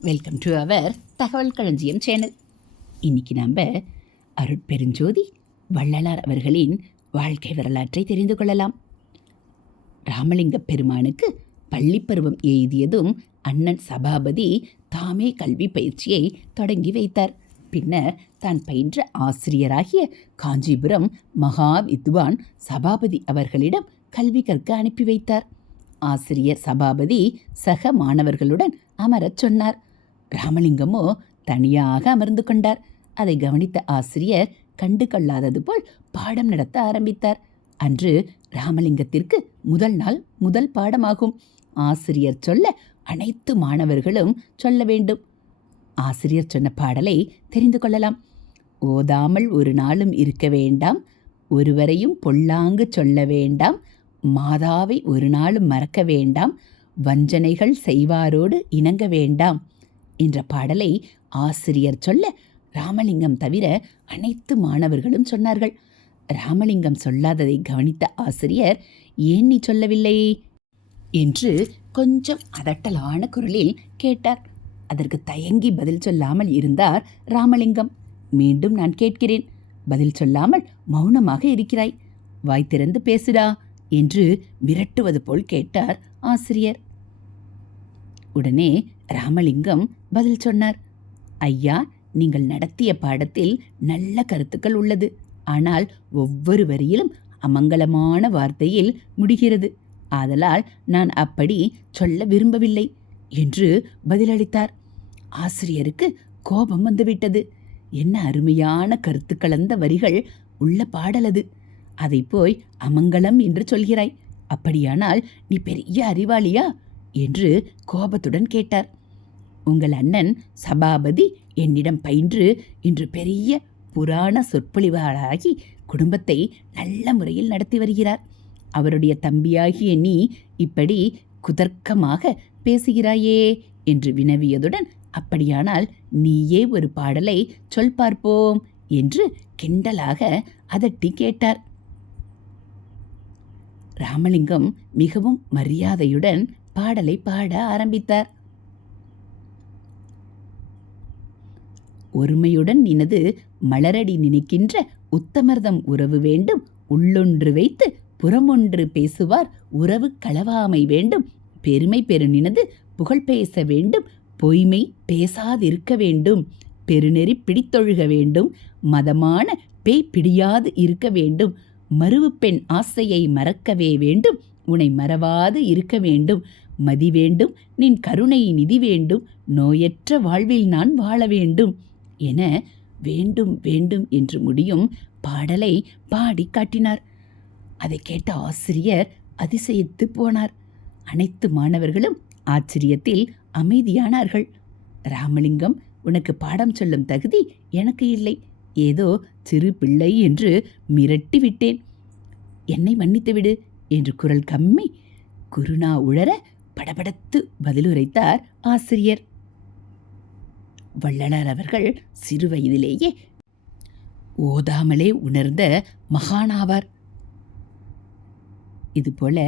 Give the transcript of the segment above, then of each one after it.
Welcome to our தகவல் களஞ்சியம் channel. இன்னைக்கு நம்ம அருட்பெருஞ்சோதி வள்ளலார் அவர்களின் வாழ்க்கை வரலாற்றை தெரிந்து கொள்ளலாம். ராமலிங்க பெருமானுக்கு பள்ளிப்பருவம் எய்தியதும் அண்ணன் சபாபதி தாமே கல்வி பயிற்சியை தொடங்கி வைத்தார். பின்னர் தான் பயின்ற ஆசிரியராகிய காஞ்சிபுரம் மகா வித்வான் சபாபதி அவர்களிடம் கல்வி கற்க அனுப்பி வைத்தார். ஆசிரியர் சபாபதி சக மாணவர்களுடன் அமரச் சொன்னார். ராமலிங்கமோ தனியாக அமர்ந்து கொண்டார். அதை கவனித்த ஆசிரியர் கண்டு கொள்ளாதது போல் பாடம் நடத்த ஆரம்பித்தார். அன்று ராமலிங்கத்திற்கு முதல் நாள் முதல் பாடமாகும். ஆசிரியர் சொல்ல அனைத்து மாணவர்களும் சொல்ல வேண்டும். ஆசிரியர் சொன்ன பாடலை தெரிந்து கொள்ளலாம். ஓதாமல் ஒரு நாளும் இருக்க வேண்டாம், ஒருவரையும் பொல்லாங்கு சொல்ல வேண்டாம், மாதாவை ஒரு நாளும் மறக்க வேண்டாம், வஞ்சனைகள் செய்வாரோடு இணங்க வேண்டாம் என்ற பாடலை ஆசிரியர் சொல்ல ராமலிங்கம் தவிர அனைத்து மாணவர்களும் சொன்னார்கள். ராமலிங்கம் சொல்லாததை கவனித்த ஆசிரியர், ஏன் நீ சொல்லவில்லை என்று கொஞ்சம் அதட்டலான குரலில் கேட்டார். அதற்கு தயங்கி பதில் சொல்லாமல் இருந்தார் ராமலிங்கம். மீண்டும் நான் கேட்கிறேன், பதில் சொல்லாமல் மௌனமாக இருக்கிறாய், வாய் திறந்து பேசுடா என்று மிரட்டுவது போல் கேட்டார் ஆசிரியர். உடனே ராமலிங்கம் பதில் சொன்னார். ஐயா, நீங்கள் நடத்திய பாடத்தில் நல்ல கருத்துக்கள் உள்ளது. ஆனால் ஒவ்வொரு வரியிலும் அமங்கலமான வார்த்தையில் முடிகிறது. ஆதலால் நான் அப்படி சொல்ல விரும்பவில்லை என்று பதிலளித்தார். ஆசிரியருக்கு கோபம் வந்துவிட்டது. என்ன அருமையான கருத்து கலந்த வரிகள் உள்ள பாடலது, அதை போய் அமங்கலம் என்று சொல்கிறாய். அப்படியானால் நீ பெரிய அறிவாளியா என்று கோபத்துடன் கேட்டார். உங்கள் அண்ணன் சபாபதி என்னிடம் பயின்று இன்று பெரிய புராண சொற்பொழிவாளராகி குடும்பத்தை நல்ல முறையில் நடத்தி வருகிறார். அவருடைய தம்பியாகிய நீ இப்படி குதர்க்கமாக பேசுகிறாயே என்று வினவியதுடன், அப்படியானால் நீயே ஒரு பாடலை சொல் பார்ப்போம் என்று கிண்டலாக அதட்டி கேட்டார். ராமலிங்கம் மிகவும் மரியாதையுடன் பாடலை பாட ஆரம்பித்தார். ஒருமையுடன் நினது மலரடி நினைக்கின்ற உத்தமர்தம் உறவு வேண்டும், உள்ளொன்று வைத்து புறமொன்று பேசுவார் உறவு களவாமை வேண்டும், பெருமை பெருநினது புகழ் பேச வேண்டும், பொய்மை பேசாதிருக்க வேண்டும், பெருநெறி பிடித்தொழுக வேண்டும், மதமான பேய் பிடியாது இருக்க வேண்டும், மருவு பெண் ஆசையை மறக்கவே வேண்டும், உன்னை மறவாது இருக்க வேண்டும், மதி வேண்டும், நின் கருணை நிதி வேண்டும், நோயற்ற வாழ்வில் நான் வாழ வேண்டும் என வேண்டும் வேண்டும் என்று முடியும் பாடலை பாடி காட்டினார். அதை கேட்ட ஆசிரியர் அதிசயித்து போனார். அனைத்து மாணவர்களும் ஆச்சரியத்தில் அமைதியானார்கள். ராமலிங்கம், உனக்கு பாடம் சொல்லும் தகுதி எனக்கு இல்லை, ஏதோ சிறு பிள்ளை என்று மிரட்டி விட்டேன், என்னை மன்னித்துவிடு என்று குரல் கம்மி குருநா உழற படபடத்து பதிலுரைத்தார் ஆசிரியர். வள்ளலார் அவர்கள் சிறு வயதிலேயே ஓதாமலே உணர்ந்த மகானாவார். இதுபோல்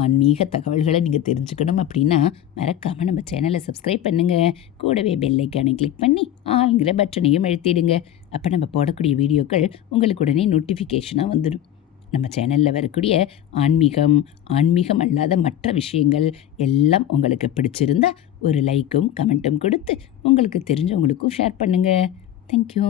ஆன்மீக தகவல்களை நீங்கள் தெரிஞ்சுக்கணும் அப்படின்னா மறக்காமல் நம்ம சேனலை சப்ஸ்கிரைப் பண்ணுங்கள். கூடவே பெல் ஐக்கானை கிளிக் பண்ணி ஆளுங்கிற பட்டனையும் அழுத்திடுங்க. அப்போ நம்ம போடக்கூடிய வீடியோக்கள் உங்களுக்கு உடனே நோட்டிஃபிகேஷனாக வந்துடும். நம்ம சேனலில் வரக்கூடிய ஆன்மீகம் அல்லாத மற்ற விஷயங்கள் எல்லாம் உங்களுக்கு பிடிச்சிருந்தா ஒரு லைக்கும் கமெண்ட்டும் கொடுத்து உங்களுக்கு தெரிஞ்சவங்களுக்கும் ஷேர் பண்ணுங்கள். தேங்க்யூ.